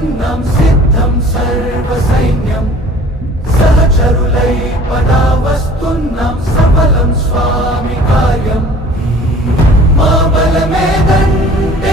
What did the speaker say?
వస్తున్నాం సిద్ధం సర్వ సైన్యం సహచరులై పదా వస్తున్నాం సఫలం స్వామి కార్యం మా బలమేదంటే